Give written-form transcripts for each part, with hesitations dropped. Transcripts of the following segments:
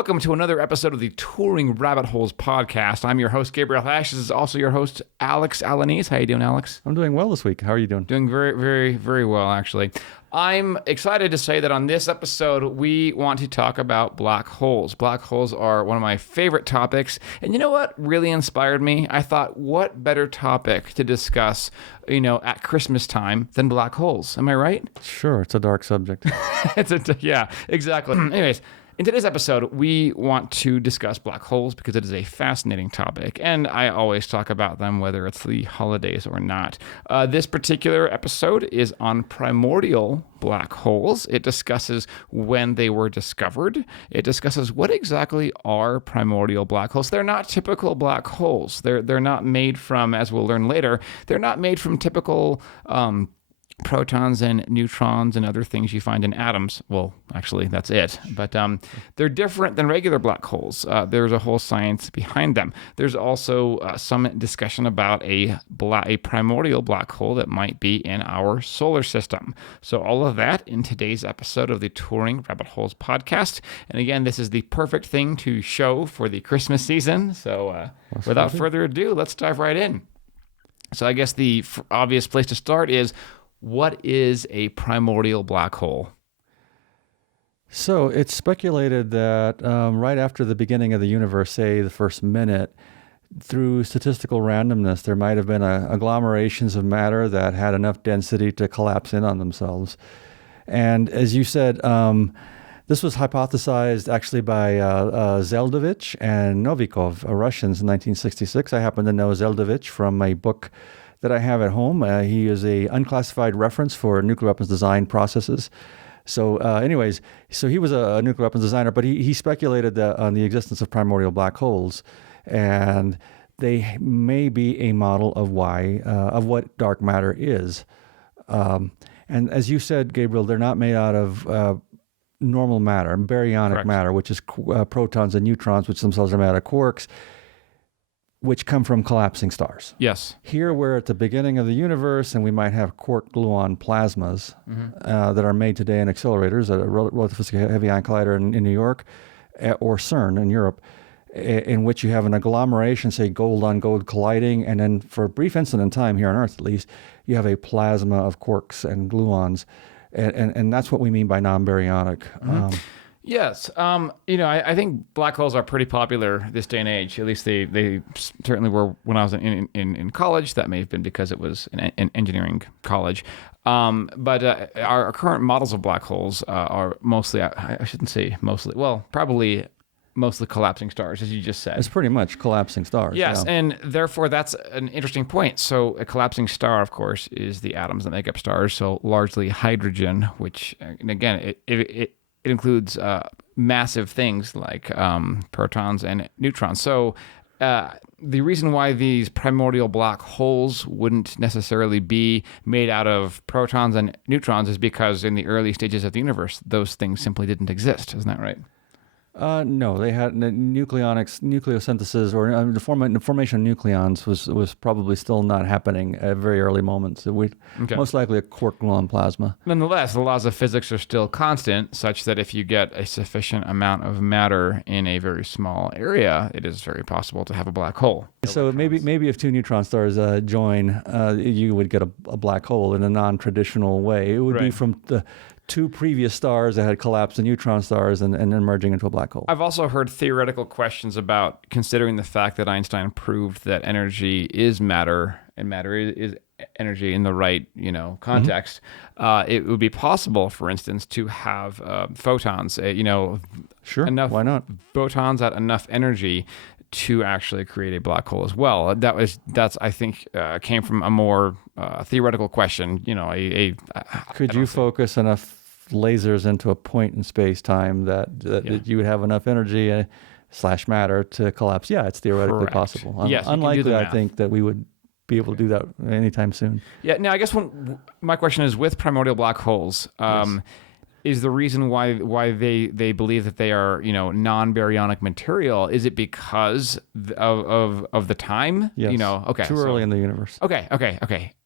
Welcome to another episode of the Touring Rabbit Holes podcast. I'm your host, Gabriel Hash. This is also your host, Alex Alanis. How you doing, Alex? I'm doing well this week. How are you doing? Doing very, very, very well, actually. I'm excited to say that on this episode, we want to talk about black holes. Black holes are one of my favorite topics. And you know what really inspired me? I thought, what better topic to discuss, at Christmas time than black holes? Am I right? Sure. It's a dark subject. Yeah, exactly. Anyways, in today's episode, we want to discuss black holes because it is a fascinating topic, and I always talk about them whether it's the holidays or not. This particular episode is on primordial black holes. It discusses when they were discovered. It discusses what exactly are primordial black holes. They're not typical black holes. They're not made from, as we'll learn later, they're not made from typical protons and neutrons and other things you find in atoms. Well, actually, that's it. But they're different than regular black holes. There's a whole science behind them. There's also some discussion about a primordial black hole that might be in our solar system. So all of that in today's episode of the Touring Rabbit Holes podcast. And again, this is the perfect thing to show for the Christmas season. So without further ado, let's dive right in. So I guess the obvious place to start is, what is a primordial black hole? So it's speculated that right after the beginning of the universe, say the first minute, through statistical randomness, there might have been agglomerations of matter that had enough density to collapse in on themselves. And as you said, this was hypothesized actually by Zeldovich and Novikov, Russians, in 1966. I happen to know Zeldovich from a book that I have at home. He is a unclassified reference for nuclear weapons design processes. So so he was a nuclear weapons designer, but he speculated on the existence of primordial black holes, and they may be a model of what dark matter is. And as you said, Gabriel, they're not made out of normal matter, baryonic Correct. matter, which is protons and neutrons, which themselves are made out of quarks, which come from collapsing stars. Yes. Here we're at the beginning of the universe, and we might have quark-gluon plasmas that are made today in accelerators at a relativistic heavy ion collider in New York, or CERN in Europe, in which you have an agglomeration, say gold on gold colliding, and then for a brief instant in time, here on Earth at least, you have a plasma of quarks and gluons, and that's what we mean by non-baryonic. Yes. I think black holes are pretty popular this day and age. At least they certainly were when I was in college. That may have been because it was an engineering college. But our current models of black holes are mostly, I shouldn't say mostly, well, probably mostly collapsing stars, as you just said. It's pretty much collapsing stars. Yes, yeah. and therefore that's an interesting point. So a collapsing star, of course, is the atoms that make up stars, so largely hydrogen, which, and again, it includes massive things like protons and neutrons. So the reason why these primordial black holes wouldn't necessarily be made out of protons and neutrons is because in the early stages of the universe, those things simply didn't exist. Isn't that right? No, they had nucleosynthesis, or the formation of nucleons was probably still not happening at very early moments. Most likely a quark-gluon plasma. Nonetheless, the laws of physics are still constant, such that if you get a sufficient amount of matter in a very small area, it is very possible to have a black hole. So maybe if two neutron stars join, you would get a black hole in a non-traditional way. It would be from the two previous stars that had collapsed to neutron stars and then merging into a black hole. I've also heard theoretical questions about considering the fact that Einstein proved that energy is matter and matter is energy in the right, context. It would be possible, for instance, to have photons, Sure, enough why not? photons at enough energy to actually create a black hole as well. That's I think came from a more theoretical question. Could you focus enough lasers into a point in space-time that you would have enough energy / matter to collapse? Yeah, it's theoretically possible. Yes, unlikely, I think, that we would be able to do that anytime soon. Yeah. Now, I guess my question is, with primordial black holes, is the reason why they believe that they are non-baryonic material, is it because of the time? Yes. Okay. Too early in the universe. Okay.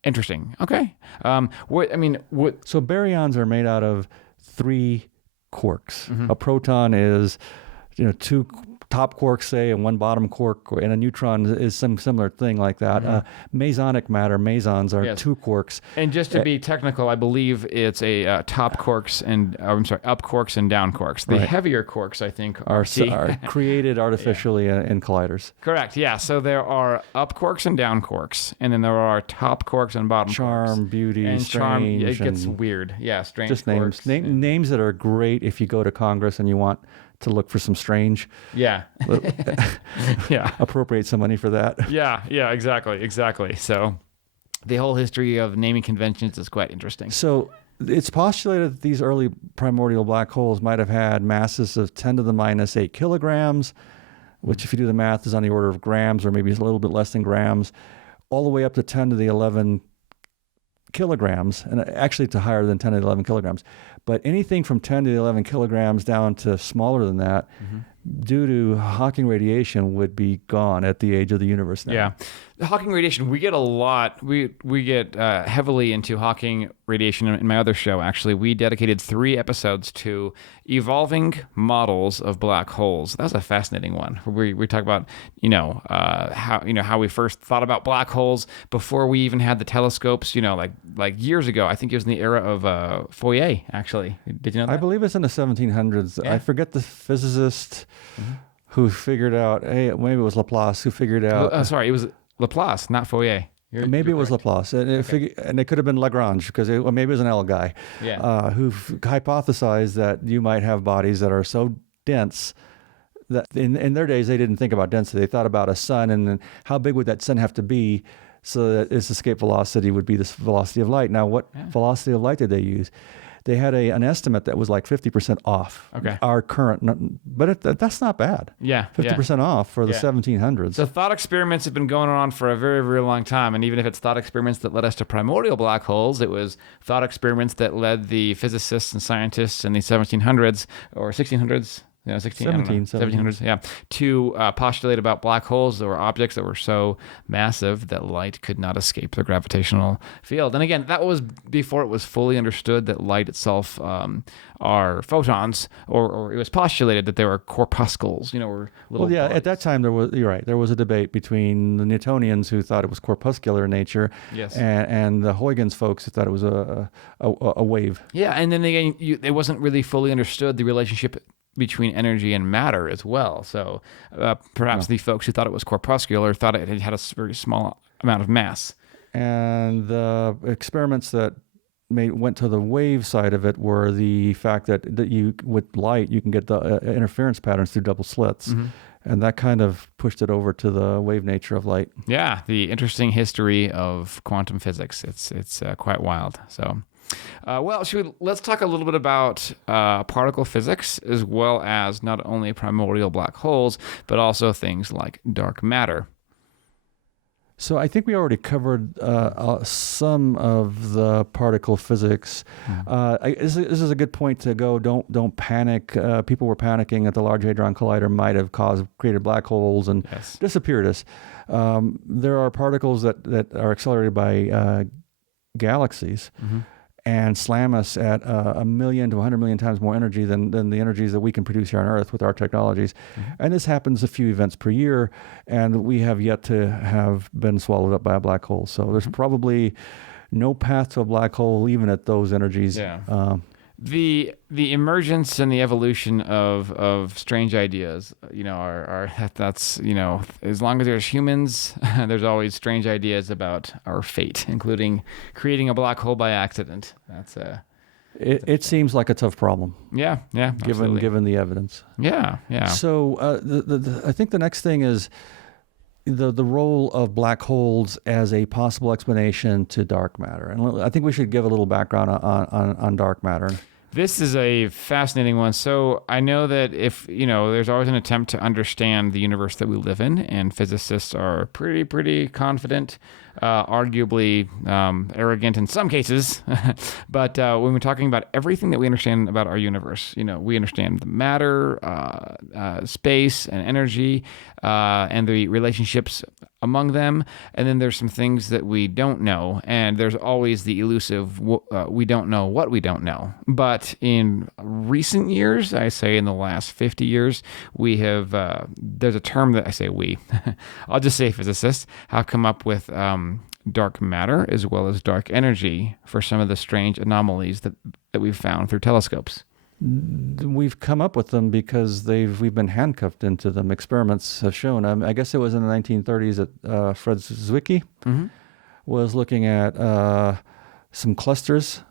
Interesting. Okay. So baryons are made out of 3 quarks. A proton is two top quarks, say, and one bottom quark, and a neutron is some similar thing like that. Mesonic matter, mesons, are two quarks. And just to be technical, I believe it's a top quarks and up quarks and down quarks. The heavier quarks, I think, are created artificially in colliders. Correct. Yeah. So there are up quarks and down quarks, and then there are top quarks and bottom quarks. Charm, beauty, and strange. It gets weird. Yeah, strange. Just names. Names that are great if you go to Congress and you want to look for some strange. Yeah. Appropriate some money for that. Yeah, exactly. So the whole history of naming conventions is quite interesting. So it's postulated that these early primordial black holes might have had masses of 10 to the minus 8 kilograms, which if you do the math is on the order of grams or maybe a little bit less than grams, all the way up to 10 to the 11 kilograms, and actually to higher than 10 to the 11 kilograms. But anything from 10 to the 11 kilograms down to smaller than that, due to Hawking radiation, would be gone at the age of the universe now. Yeah. The Hawking radiation, we get a lot. We get heavily into Hawking radiation in my other show, actually. We dedicated 3 episodes to evolving models of black holes. That was a fascinating one. We talk about, how we first thought about black holes before we even had the telescopes, like years ago. I think it was in the era of Fourier, actually. Did you know that? I believe it's in the 1700s. Yeah. I forget the physicist who figured out, maybe it was Laplace who figured out. Sorry, it was Laplace, not Fourier. Maybe it was Laplace, and it could have been Lagrange, because maybe it was an L guy, who hypothesized that you might have bodies that are so dense that in their days they didn't think about density. They thought about a sun, and then how big would that sun have to be so that its escape velocity would be the velocity of light. Now, what velocity of light did they use? They had an estimate that was like 50% off our current, but that's not bad. Yeah. 50% off for the 1700s. So thought experiments have been going on for a very, very long time. And even if it's thought experiments that led us to primordial black holes, it was thought experiments that led the physicists and scientists in the 1700s or 1600s. 1700s, to postulate about black holes or objects that were so massive that light could not escape the gravitational field. And again, that was before it was fully understood that light itself are photons, or it was postulated that they were corpuscles, or little bugs. At that time, you're right, there was a debate between the Newtonians who thought it was corpuscular in nature, and the Huygens folks who thought it was a wave. Yeah, and then again, it wasn't really fully understood, the relationship between energy and matter as well. So perhaps the folks who thought it was corpuscular thought it had a very small amount of mass. And the experiments that went to the wave side of it were the fact that with light, you can get the interference patterns through double slits. And that kind of pushed it over to the wave nature of light. Yeah, the interesting history of quantum physics. It's quite wild. So... let's talk a little bit about particle physics, as well as not only primordial black holes, but also things like dark matter. So I think we already covered some of the particle physics. This is a good point to go. Don't panic. People were panicking that the Large Hadron Collider might have created black holes and disappeared us. There are particles that are accelerated by galaxies. And slam us at 1 million to 100 million times more energy than the energies that we can produce here on Earth with our technologies. And this happens a few events per year, and we have yet to have been swallowed up by a black hole. So there's probably no path to a black hole even at those energies. The emergence and the evolution of strange ideas, that's as long as there's humans, there's always strange ideas about our fate, including creating a black hole by accident. It seems like a tough problem. Yeah, given the evidence. Yeah. So I think the next thing is the role of black holes as a possible explanation to dark matter. And I think we should give a little background on dark matter. This is a fascinating one. So I know that there's always an attempt to understand the universe that we live in, and physicists are pretty confident arguably arrogant in some cases. But when we're talking about everything that we understand about our universe, we understand the matter, space, and energy, and the relationships among them. And then there's some things that we don't know. And there's always the elusive, we don't know what we don't know. But in recent years, I say in the last 50 years, we have, there's a term that I say we, I'll just say physicists, have come up with dark matter as well as dark energy for some of the strange anomalies that we've found through telescopes. We've come up with them because we've been handcuffed into them. Experiments have shown. I guess it was in the 1930s that Fred Zwicky was looking at some clusters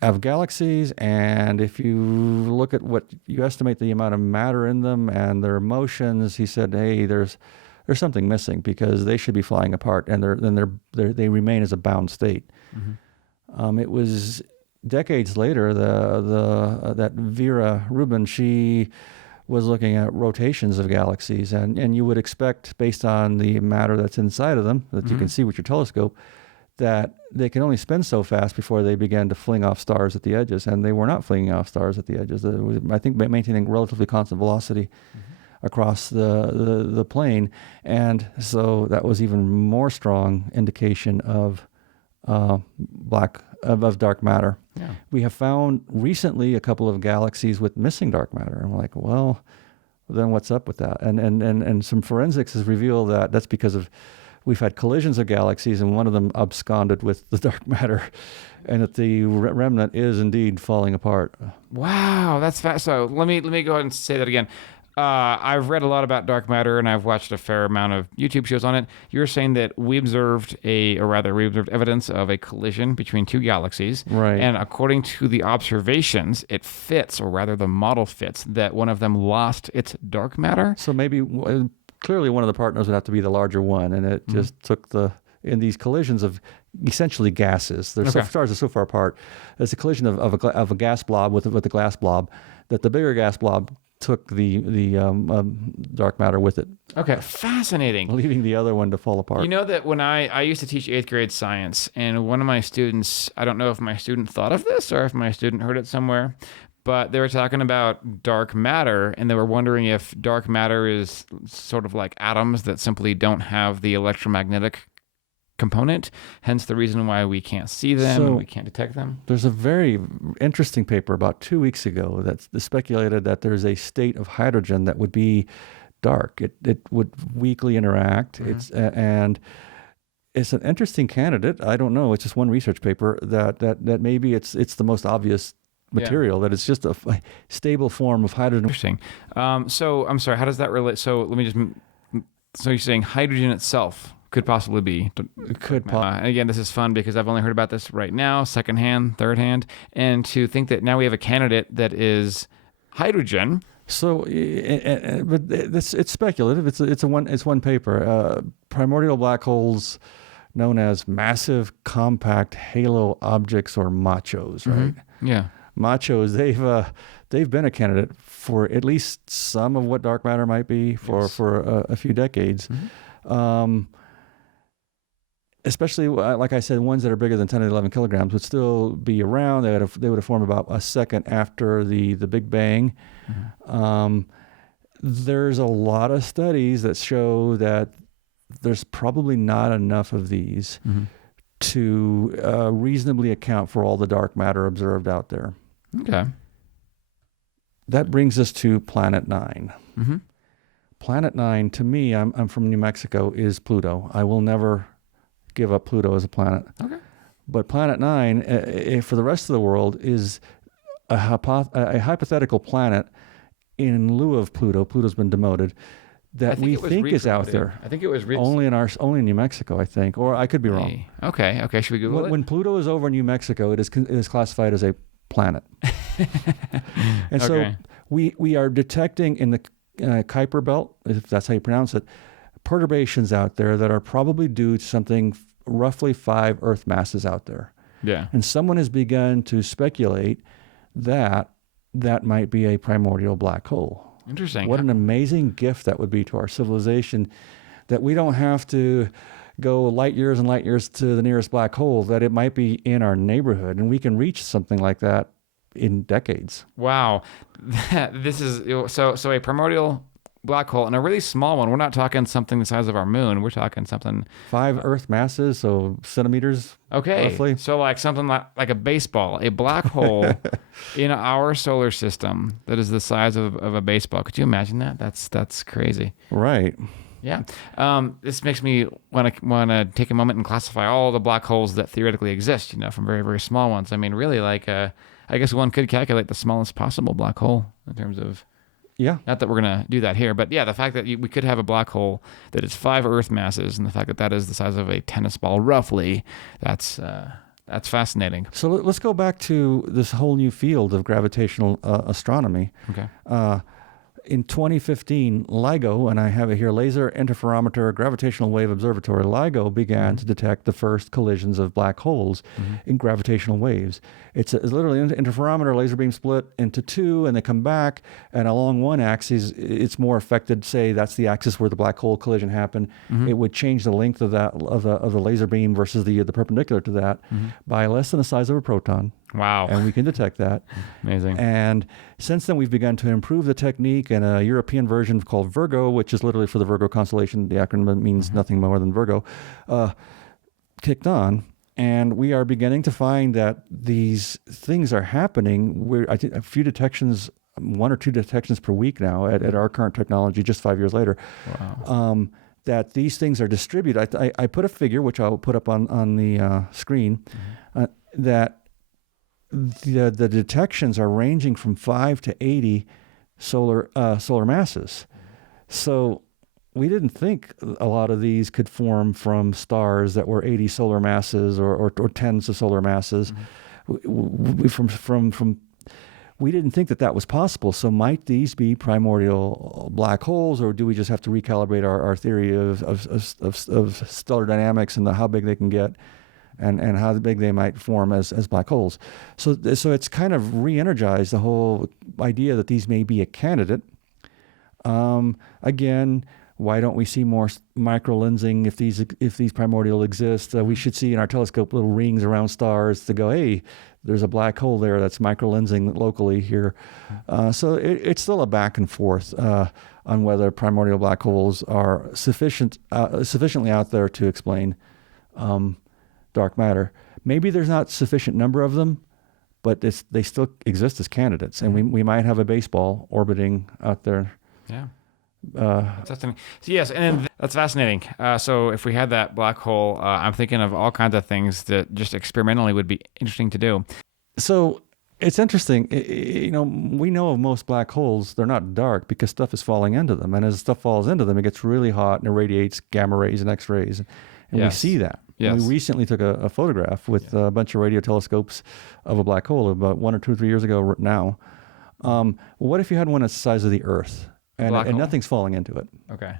of galaxies, and if you look at what you estimate the amount of matter in them and their motions, he said, "Hey, there's something missing because they should be flying apart, and they remain as a bound state." It was decades later that Vera Rubin, she was looking at rotations of galaxies, and you would expect, based on the matter that's inside of them that you can see with your telescope, that they can only spin so fast before they began to fling off stars at the edges, and they were not flinging off stars at the edges. I think maintaining relatively constant velocity across the plane, and so that was even more strong indication of dark matter. Yeah. We have found recently a couple of galaxies with missing dark matter. I'm like, well, then what's up with that? And some forensics has revealed that that's because we've had collisions of galaxies, and one of them absconded with the dark matter, and that the remnant is indeed falling apart. Wow, that's fast. So let me go ahead and say that again. I've read a lot about dark matter, and I've watched a fair amount of YouTube shows on it. You're saying that we observed evidence of a collision between two galaxies. Right. And according to the observations, it fits, or rather the model fits, that one of them lost its dark matter. So maybe, clearly one of the partners would have to be the larger one, and it just took in these collisions of essentially gases. Stars are so far apart. There's a collision of a gas blob with a glass blob, that the bigger gas blob took the dark matter with it. Okay, fascinating. Leaving the other one to fall apart. You know that when I used to teach 8th grade science, and one of my students, I don't know if my student thought of this or if my student heard it somewhere, but they were talking about dark matter, and they were wondering if dark matter is sort of like atoms that simply don't have the electromagnetic component, hence the reason why we can't see them and we can't detect them. There's a very interesting paper about 2 weeks ago that speculated that there's a state of hydrogen that would be dark. It would weakly interact. And it's an interesting candidate. I don't know. It's just one research paper that maybe it's the most obvious material, that it's just a stable form of hydrogen. Interesting. So I'm sorry, how does that relate? So you're saying hydrogen itself could possibly be. And again, this is fun because I've only heard about this right now, secondhand, thirdhand, and to think that now we have a candidate that is hydrogen. So, but it's speculative. It's one paper. Primordial black holes, known as massive compact halo objects, or MACHOs, right? Yeah, MACHOs. They've been a candidate for at least some of what dark matter might be for a few decades. Especially, like I said, ones that are bigger than 10 to the 11 kilograms would still be around. They would have formed about a second after the Big Bang. There's a lot of studies that show that there's probably not enough of these to reasonably account for all the dark matter observed out there. Okay. That brings us to Planet 9. Planet 9, to me, I'm from New Mexico, is Pluto. I will never give up Pluto as a planet. Okay. But Planet 9, for the rest of the world, is a hypothetical planet in lieu of Pluto. Pluto's been demoted. That we think is out there. I think it was only in New Mexico, I think, or I could be wrong. Okay. Should we Google it? When Pluto is over New Mexico, it is classified as a planet. And so we are detecting in the Kuiper belt, if that's how you pronounce it, perturbations out there that are probably due to something roughly 5 Earth masses out there. Yeah. And someone has begun to speculate that might be a primordial black hole. Interesting. What an amazing gift that would be to our civilization, that we don't have to go light years and light years to the nearest black hole, that it might be in our neighborhood, and we can reach something like that in decades. Wow. This is so a primordial black hole and a really small one. We're not talking something the size of our moon. We're talking something 5 Earth masses, so centimeters. okay. Roughly. So like something like a baseball, a black hole in our solar system that is the size of a baseball. Could you imagine that? That's crazy. Right. Yeah. This makes me want to take a moment and classify all the black holes that theoretically exist, from very, very small ones. I mean, really, like, I guess one could calculate the smallest possible black hole in terms of, Yeah. not that we're going to do that here, but yeah, the fact that we could have a black hole that is 5 Earth masses, and the fact that that is the size of a tennis ball, roughly, that's fascinating. So let's go back to this whole new field of gravitational astronomy. Okay. In 2015, LIGO, and I have it here, Laser Interferometer Gravitational Wave Observatory, LIGO began to detect the first collisions of black holes in gravitational waves. It's literally an interferometer laser beam split into two, and they come back, and along one axis, it's more affected. Say that's the axis where the black hole collision happened. It would change the length of that of the laser beam versus the perpendicular to that by less than the size of a proton. Wow. And we can detect that. Amazing. And since then, we've begun to improve the technique, and a European version called Virgo, which is literally for the Virgo constellation, the acronym means nothing more than Virgo, kicked on. And we are beginning to find that these things are happening. I think a few detections, 1 or 2 detections per week now at our current technology, just 5 years later. Wow. That these things are distributed. I put a figure, which I'll put up on the screen, that the detections are ranging from 5 to 80 solar masses. So we didn't think a lot of these could form from stars that were 80 solar masses or tens of solar masses. We didn't think that was possible. So might these be primordial black holes, or do we just have to recalibrate our theory of stellar dynamics and how big they can get? And how big they might form as black holes. So it's kind of re-energized the whole idea that these may be a candidate. Again, why don't we see more microlensing if these primordial exist? We should see in our telescope little rings around stars to go, hey, there's a black hole there that's microlensing locally here. So it's still a back and forth on whether primordial black holes are sufficiently out there to explain dark matter. Maybe there's not sufficient number of them, but they still exist as candidates, and we might have a baseball orbiting out there. Yeah. That's fascinating. So yes, and that's fascinating. So if we had that black hole, I'm thinking of all kinds of things that just experimentally would be interesting to do. So it's interesting. We know of most black holes, they're not dark because stuff is falling into them, and as stuff falls into them, it gets really hot and irradiates gamma rays and X-rays, and we see that. Yes. We recently took a photograph with a bunch of radio telescopes of a black hole about 1 or 2 or 3 years ago now. What if you had one that's the size of the Earth and nothing's falling into it? Okay.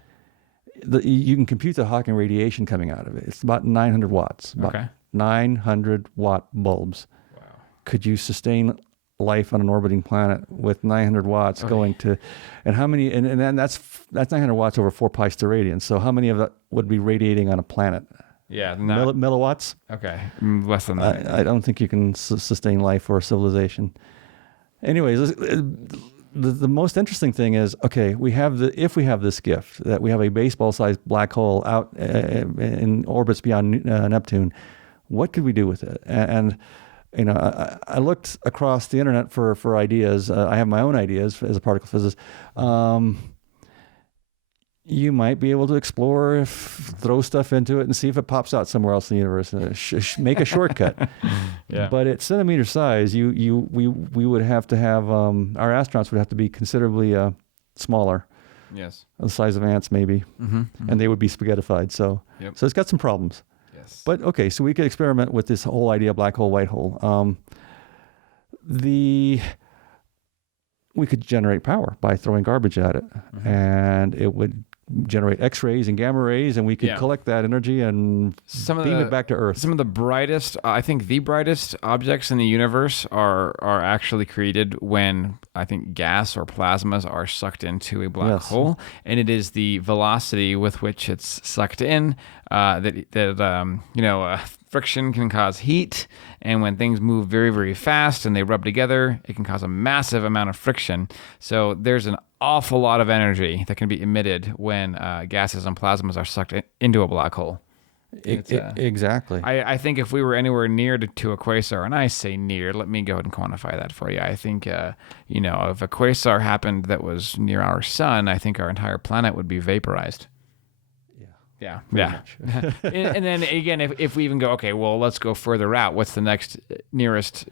You can compute the Hawking radiation coming out of it. It's about 900 watts. About 900 watt bulbs. Wow. Could you sustain life on an orbiting planet with 900 watts going to, and how many? And then that's 900 watts over 4 pi steradians. So how many of that would be radiating on a planet? Yeah, milliwatts. Okay, less than that. I don't think you can sustain life or civilization. Anyways, the most interesting thing is, okay, if we have this gift that we have a baseball-sized black hole out in orbits beyond Neptune, what could we do with it? And I looked across the internet for ideas. I have my own ideas as a particle physicist. You might be able to explore, throw stuff into it and see if it pops out somewhere else in the universe and make a shortcut. Yeah. But at centimeter size, we would have to have, our astronauts would have to be considerably smaller. Yes. The size of ants maybe. And they would be spaghettified. So it's got some problems. Yes. But okay, so we could experiment with this whole idea of black hole, white hole. We could generate power by throwing garbage at it, and it would generate X-rays and gamma rays, and we could collect that energy and beam it back to Earth. Some of the brightest, I think the brightest objects in the universe are actually created when, I think, gas or plasmas are sucked into a black hole, and it is the velocity with which it's sucked in friction can cause heat, and when things move very, very fast and they rub together, it can cause a massive amount of friction. So there's an awful lot of energy that can be emitted when gases and plasmas are sucked into a black hole. Exactly. I think if we were anywhere near to a quasar, and I say near, let me go ahead and quantify that for you. I think, if a quasar happened that was near our sun, I think our entire planet would be vaporized. Yeah. And then again, if we even go, okay, well, let's go further out. What's the next nearest,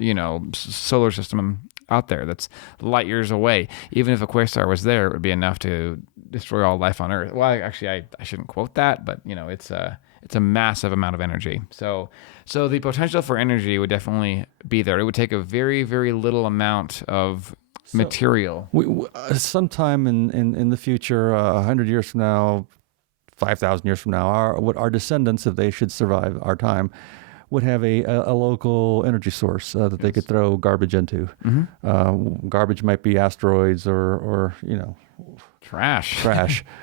solar system out there that's light years away? Even if a quasar was there, it would be enough to destroy all life on Earth. Well, actually, I shouldn't quote that, but it's a massive amount of energy. So the potential for energy would definitely be there. It would take a very, very little amount of material. Sometime in the future, 100 years from now, 5,000 years from now, our descendants, if they should survive our time, would have a local energy source that they could throw garbage into. Mm-hmm. Garbage might be asteroids or trash.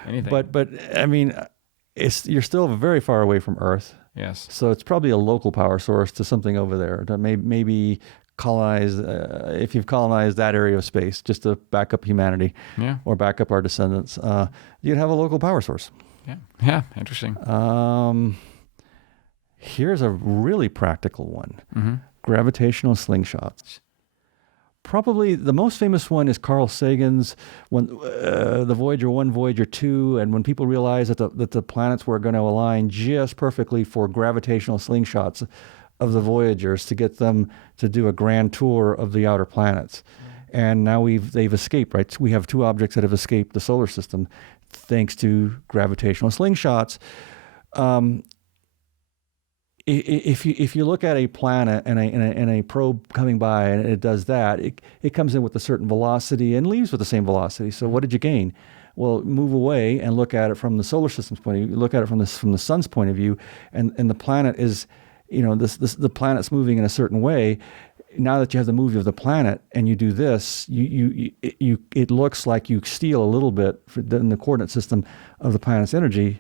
Anything. But I mean, you're still very far away from Earth. Yes. So it's probably a local power source to something over there that maybe colonize, if you've colonized that area of space, just to back up humanity or back up our descendants, you'd have a local power source. Yeah, interesting. Here's a really practical one. Mm-hmm. Gravitational slingshots. Probably the most famous one is Carl Sagan's when the Voyager 1, Voyager 2, and when people realized that the planets were going to align just perfectly for gravitational slingshots of the Voyagers to get them to do a grand tour of the outer planets. Mm-hmm. And now they've escaped, right? We have two objects that have escaped the solar system thanks to gravitational slingshots. If you look at a planet and a probe coming by and it does that, it comes in with a certain velocity and leaves with the same velocity. So what did you gain? Well, move away and look at it from the solar system's point of view. Look at it from the sun's point of view, and the planet is, the planet's moving in a certain way. Now that you have the movie of the planet and you do this, it looks like you steal a little bit in the coordinate system of the planet's energy,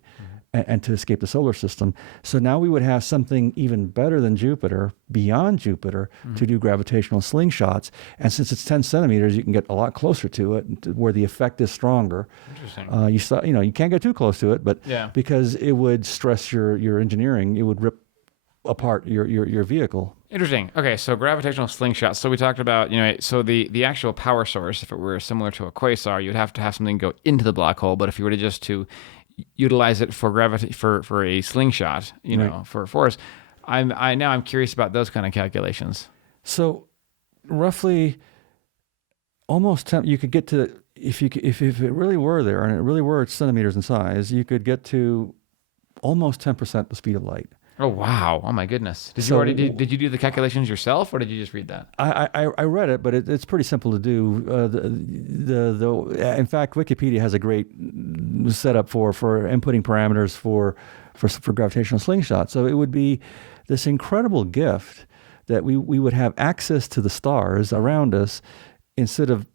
and to escape the solar system. So now we would have something even better than Jupiter, beyond Jupiter, to do gravitational slingshots. And since it's 10 centimeters, you can get a lot closer to it, where the effect is stronger. Interesting. You can't get too close to it, but because it would stress your engineering, it would rip apart your vehicle. Interesting. Okay, so gravitational slingshots. So we talked about, so the actual power source, if it were similar to a quasar, you'd have to have something go into the black hole. But if you were to just to utilize it for gravity for a slingshot, for force, I'm curious about those kind of calculations. So roughly, almost 10, you could get to, if it really were there and it really were centimeters in size, you could get to almost 10% the speed of light. Oh wow! Oh my goodness! Did you do the calculations yourself, or did you just read that? I read it, but it's pretty simple to do. In fact, Wikipedia has a great setup for inputting parameters for gravitational slingshots. So it would be this incredible gift that we would have access to the stars around us instead of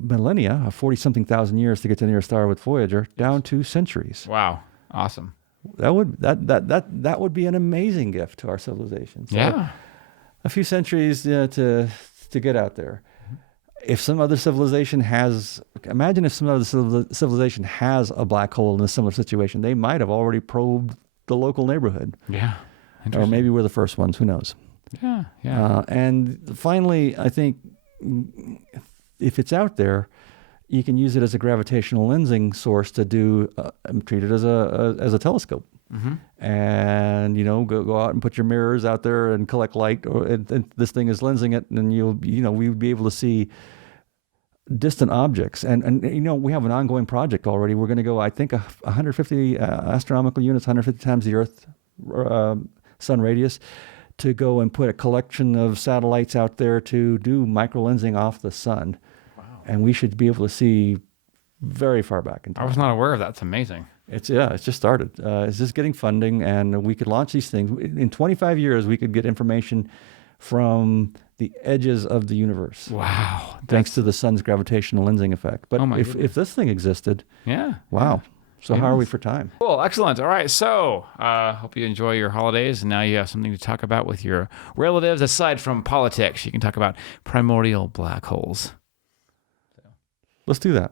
millennia, 40-something thousand years to get to the nearest star with Voyager, down to centuries. Wow! Awesome. That would be an amazing gift to our civilization. So a few centuries to get out there. If some other civilization has a black hole in a similar situation, they might have already probed the local neighborhood. Yeah. Or maybe we're the first ones. Who knows? Yeah. And finally, I think if it's out there, you can use it as a gravitational lensing source to treat it as a telescope, and go out and put your mirrors out there and collect light, and this thing is lensing it, and we would be able to see distant objects, and we have an ongoing project already. We're going to go, I think, 150 astronomical units, 150 times the Earth sun radius, to go and put a collection of satellites out there to do microlensing off the sun. And we should be able to see very far back in time. I was not aware of that. It's amazing. It's just started. It's just getting funding, and we could launch these things. In 25 years, we could get information from the edges of the universe. Wow. Thanks to the sun's gravitational lensing effect. But if this thing existed, yeah. wow. So how are we for time? Cool. Excellent. All right. So hope you enjoy your holidays, and now you have something to talk about with your relatives aside from politics. You can talk about primordial black holes. Let's do that.